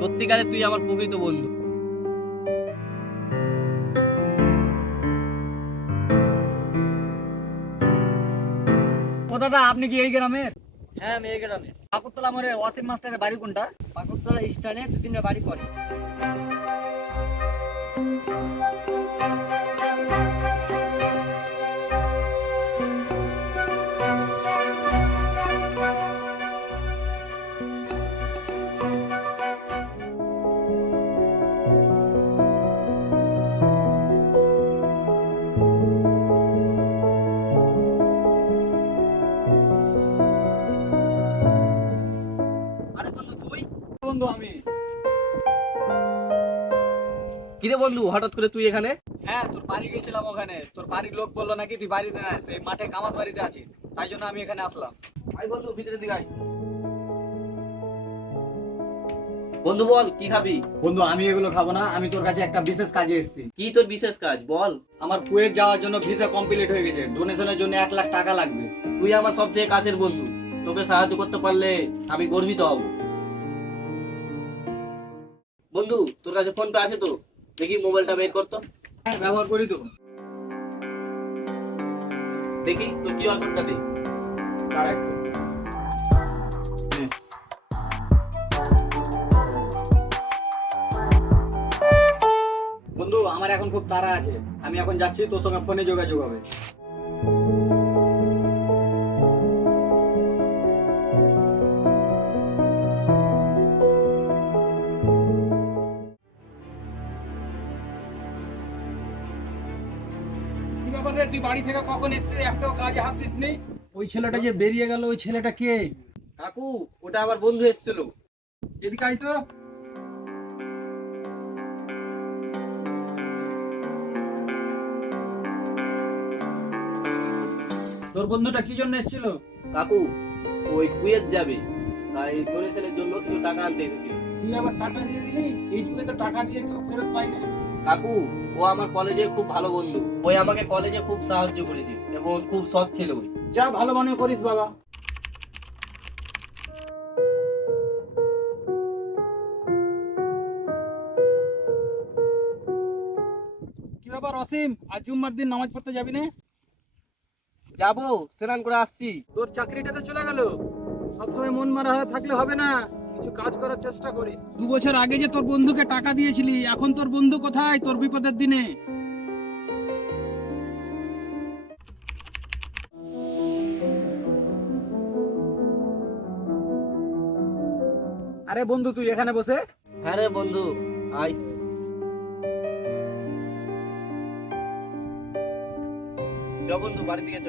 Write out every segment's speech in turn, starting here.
সত্যিকারে তুই আমার প্রকৃত বন্ধু। ও দাদা, আপনি কি এই গ্রামের? হ্যাঁ, আমি এই গ্রামে। পাকুড়তলা মোড়ে ওয়াসিম মাস্টারের বাড়ি কোনটা? পাকুড়তলা স্টানে 2-3টা বাড়ি পড়ে। আরে বন্ধু তুই? বন্ধু আমি। কিরে বন্ধু, হঠাৎ করে তুই এখানে? হ্যাঁ, তোর বাড়ি গেছিলাম, ওখানে তোর বাড়ির লোক বললো নাকি তুই বাড়িতে না, এই মাঠে কামাত বাড়িতে আছিস, তাই জন্য আমি এখানে আসলাম। আই বন্ধু, ভিতরের দিকে আয়। বন্ধু বল, কি খাবি? বন্ধু আমি এগুলো খাবো না, আমি তোর কাছে একটা বিশেষ কাজে এসেছি। কি তোর বিশেষ কাজ বল? আমার কুয়েত যাওয়ার জন্য ভিসা কমপ্লিট হয়ে গেছে, ডোনেশনের জন্য 1 লাখ টাকা লাগবে। তুই আমার সবচেয়ে কাছের বন্ধু, তোকে সাহায্য করতে পারলে আমি গর্বিত হব। বন্ধু, তোর কাছে ফোন পে আছে তো? দেখি মোবাইলটা বের করতো। হ্যাঁ, ব্যবহার করি তো। দেখি তোর কিউআর কোডটা দে। দাঁড়া একটু। বন্ধু আমার এখন খুব তাড়া আছে, আমি এখন যাচ্ছি, তোর সঙ্গে ফোনে যোগাযোগ হবে। কি ব্যাপার রে, তুই বাড়ি থেকে কখন এসেছিস? একটাও কাজে হাত দিসনি? ওই ছেলেটা যে বেরিয়ে গেল, ওই ছেলেটা কে? কাকু, ওটা আমার বন্ধু এসেছিল। এদিকে আয় তো। তোর বন্ধুটা কি জন্য এসেছিল? কাকু, ওই কুয়েত যাবে, তাই ডোনেশনের জন্য কিছু টাকা আনতে এসেছিল। তুই আবার টাকা দিয়ে দিলি? এই যুগে তো টাকা দিয়ে কেউ ফেরত পায় না। কাকু, ও আমার কলেজে খুব ভালো বন্ধু, ওই আমাকে কলেজে খুব সাহায্য করেছে এবং খুব সৎ ছিল ওই। যা ভালো মনে করিস বাবা। কি ব্যাপার অসীম, আজ জুম্মার দিন নামাজ পড়তে যাবি না? যাবো, স্নান করে আসছি। তোর চাকরিটা তো চলে গেল, সবসময় মন মারা হয়ে থাকলে হবে না, কিছু কাজ করার চেষ্টা করিস। 2 বছর আগে যে তোর বন্ধুকে টাকা দিয়েছিলি, এখন তোর বন্ধু কোথায় তোর বিপদের দিনে? আরে বন্ধু তুই এখানে বসে? হ্যাঁ রে বন্ধু, আয়। চ বন্ধু, বাড়ির দিকে চ।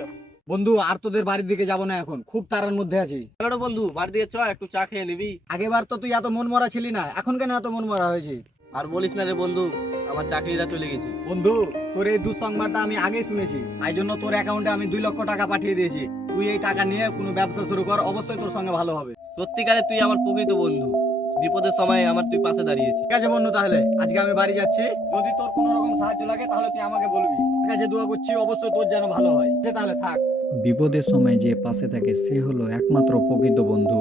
বন্ধু আর তোদের বাড়ির দিকে যাবো না, এখন খুব তাড়ার মধ্যে আছি। চলো বন্ধু, বাড়ির দিকে চ, একটু চা খেয়ে নিবি। আগেবার তো তুই এত মন মরা ছিলি না, এখন কেন এত মন মরা হয়েছে? আর বলিস না রে বন্ধু, আমার চাকরিটা চলে গেছে। বন্ধু তোর এই দুঃসংবাদটা আমি আগেই শুনেছি, তাই জন্য তোর অ্যাকাউন্টে আমি 2 লক্ষ টাকা পাঠিয়ে দিয়েছি। তুই এই টাকা নিয়ে কোনো ব্যবসা শুরু কর, অবশ্যই তোর সঙ্গে ভালো হবে। সত্যিকারে তুই আমার প্রকৃত বন্ধু, বিপদের সময় আমার তুই পাশে দাঁড়িয়েছিস। ঠিক আছে বন্ধু, তাহলে আজকে আমি বাড়ি যাচ্ছি, যদি তোর কোনো রকম সাহায্য লাগে তাহলে তুই আমাকে বলবি। ঠিক আছে, দোয়া করছি অবশ্যই তোর যেন ভালো হয়। তাহলে থাক। বিপদের সময় যে পাশে থাকে সে হলো একমাত্র প্রকৃত বন্ধু।